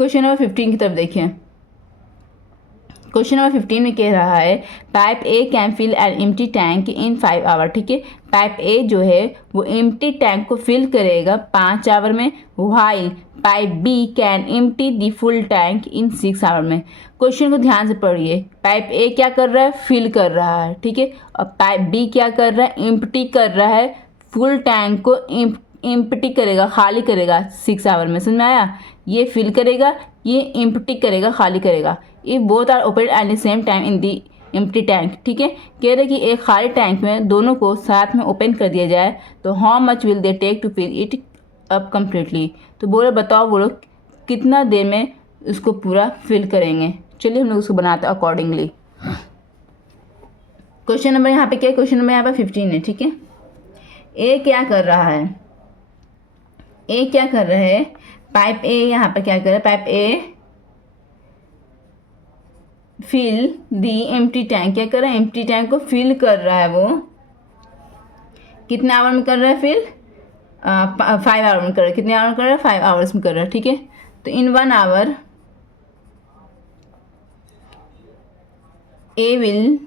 Question number 15 की तरफ देखिए। क्वेश्चन नंबर 15 में कह रहा है pipe A can fill an empty tank in 5 hour. ठीक है, पाइप ए जो है वो एम्प्टी टैंक को फिल करेगा 5 आवर में, while pipe B can empty the full tank in 6 hour में। क्वेश्चन को ध्यान से पढ़िए। पाइप ए क्या कर रहा है, फिल कर रहा है। ठीक है, और पाइप बी क्या कर रहा है, एम्प्टी कर रहा है, फुल टैंक को एम्प्टी करेगा, खाली करेगा 6 आवर में। समझ में आया? ये फिल करेगा, ये एम्प्टी करेगा, खाली करेगा। If both are open at the same time in the empty tank. ठीक है, कह रहे कि एक खाली टैंक में दोनों को साथ में ओपन कर दिया जाए तो how much will they take to fill it up completely. तो बोलो बताओ, बोलो कितना देर में उसको पूरा फिल करेंगे। चलिए हम लोग उसको बनाते हैं अकॉर्डिंगली। क्वेश्चन नंबर यहाँ पे क्या है, क्वेश्चन नंबर यहाँ पे 15 है। ठीक है, ए क्या कर रहा है, ए क्या कर रहा है, पाइप ए यहाँ पर क्या कर रहा है, pipe A fill the empty tank. क्या कर रहा है, एम्प्टी टैंक को फिल कर रहा है। वो कितने आवर में कर रहा है फिल, 5 आवर में कर रहा है। कितने आवर में कर रहा है, 5 आवर्स में कर रहा है। ठीक है, तो in 1 our A will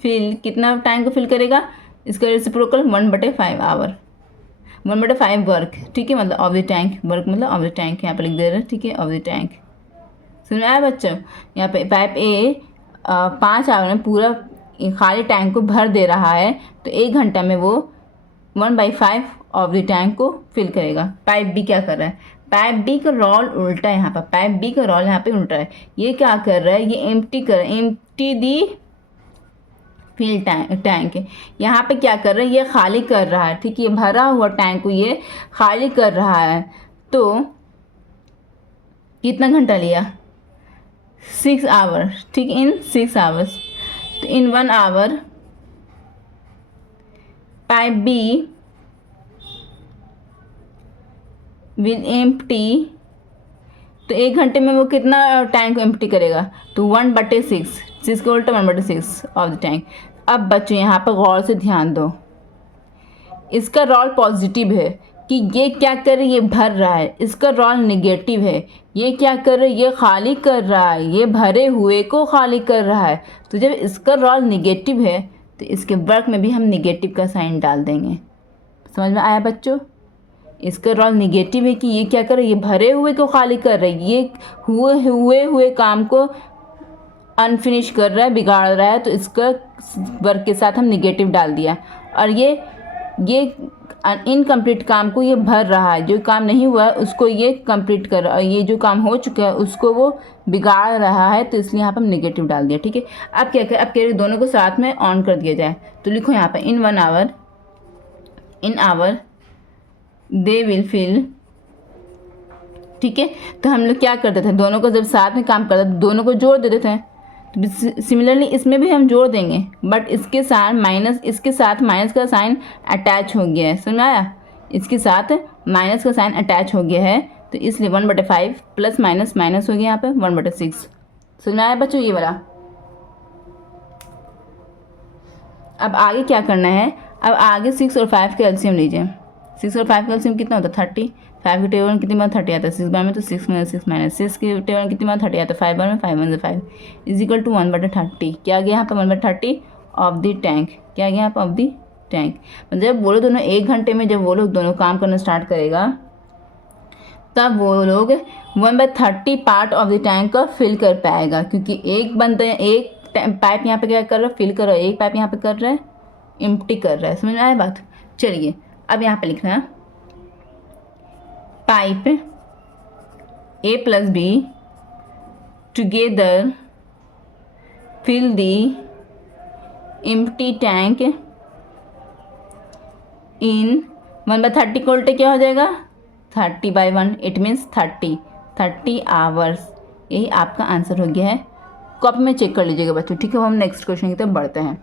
fill, कितना टैंक को फिल करेगा, इसका रेसिप्रोकल 1/5 आवर, 1/5 वर्क। ठीक है, मतलब ऑफ द टैंक, वर्क मतलब ऑफ द टैंक यहाँ पर लिख दे रहे हैं। ठीक है, ऑफ द टैंक। समझ में आया बच्चों? यहाँ पे पाइप ए 5 आवर में पूरा खाली टैंक को भर दे रहा है, तो 1 घंटा में वो 1/5 ऑफ द टैंक को फिल करेगा। पाइप बी क्या कर रहा है, पाइप बी का रोल उल्टा है यहाँ पर, पाइप बी का रोल यहाँ पे उल्टा है। ये क्या कर रहा है, ये एम्प्टी कर रहा है, एम्प्टी दी फिल टैंक। यहाँ पे क्या कर रहा है, ये खाली कर रहा है। ठीक है, ये भरा हुआ टैंक को ये खाली कर रहा है। तो कितना घंटा लिया, 6 आवर। ठीक, इन 6 आवर्स। तो in 1 hour pipe B will empty, तो 1 घंटे में वो कितना टैंक को एम्प्टी करेगा, तो 1/6, 6 का उल्टा 1/6 ऑफ द टैंक। अब बच्चों यहाँ पर गौर से ध्यान दो, इसका रोल पॉजिटिव है कि ये क्या कर रहा है, ये भर रहा है। इसका रोल नेगेटिव है, ये क्या कर रहा है, ये खाली कर रहा है, ये भरे हुए को खाली कर रहा है। तो जब इसका रोल नेगेटिव है तो इसके वर्क में भी हम नेगेटिव का साइन डाल देंगे। समझ में आया बच्चों? इसका रोल नेगेटिव है कि ये क्या कर रहा है, ये भरे हुए को खाली कर रहा है, ये हुए काम को अनफिनिश कर रहा है, बिगाड़ रहा है। तो इसका वर्क के साथ हम नेगेटिव डाल दिया। और ये इनकम्प्लीट काम को ये भर रहा है, जो काम नहीं हुआ है उसको ये कंप्लीट कर रहा है, ये जो काम हो चुका है उसको वो बिगाड़ रहा है। तो इसलिए यहाँ पर हम नेगेटिव डाल दिया। ठीक है, अब क्या करें, अब कह रहे दोनों को साथ में ऑन कर दिया जाए। तो लिखो यहाँ पर in 1 hour, in hour they will fill. ठीक है, तो हम लोग क्या करते थे, दोनों को जब साथ में काम करते थे दोनों को जोड़ देते थे। तो सिमिलरली इसमें भी हम जोड़ देंगे, बट इसके साथ माइनस, इसके साथ माइनस का साइन अटैच हो गया है। समझ में आया? इसके साथ माइनस का साइन अटैच हो गया है, तो इसलिए 1/5 प्लस माइनस माइनस हो गया यहाँ पे 1/6। समझ में आया बच्चों ये वाला? अब आगे क्या करना है, अब आगे 6 और 5 का एलसीएम लीजिए। 6 और 5 का एलसीएम कितना होता है, 30। 5 के टेबल में कितनी बार 30 आता है, 6 बार में, तो 6 - 6 - 6 के टेबल में कितनी बार 30 आता है, 5 बार में, 5 1 5 इज इक्वल टू 1/30। क्या आ गया यहाँ पर 1/30 ऑफ द टैंक। क्या आ गया यहाँ पर ऑफ द टैंक। मतलब जब वो लोग दोनों 1 घंटे में, जब वो लोग दोनों काम करना स्टार्ट करेगा तब वो लोग 1/30 पार्ट ऑफ द टैंक का फिल कर पाएगा, क्योंकि एक बंदा, एक पाइप यहाँ पे क्या कर रहा है, फिल कर रहा है, एक पाइप यहाँ पे कर रहा है, एम्प्टी कर रहा है। समझ में आया बात? चलिए अब यहाँ पे लिखना है pipe A + B together fill the empty tank in 1/30 को उल्टे क्या हो जाएगा, 30/1। It means 30 hours. यही आपका आंसर हो गया है। कॉपी में चेक कर लीजिएगा बच्चों। ठीक है, हम नेक्स्ट क्वेश्चन की तरफ बढ़ते हैं।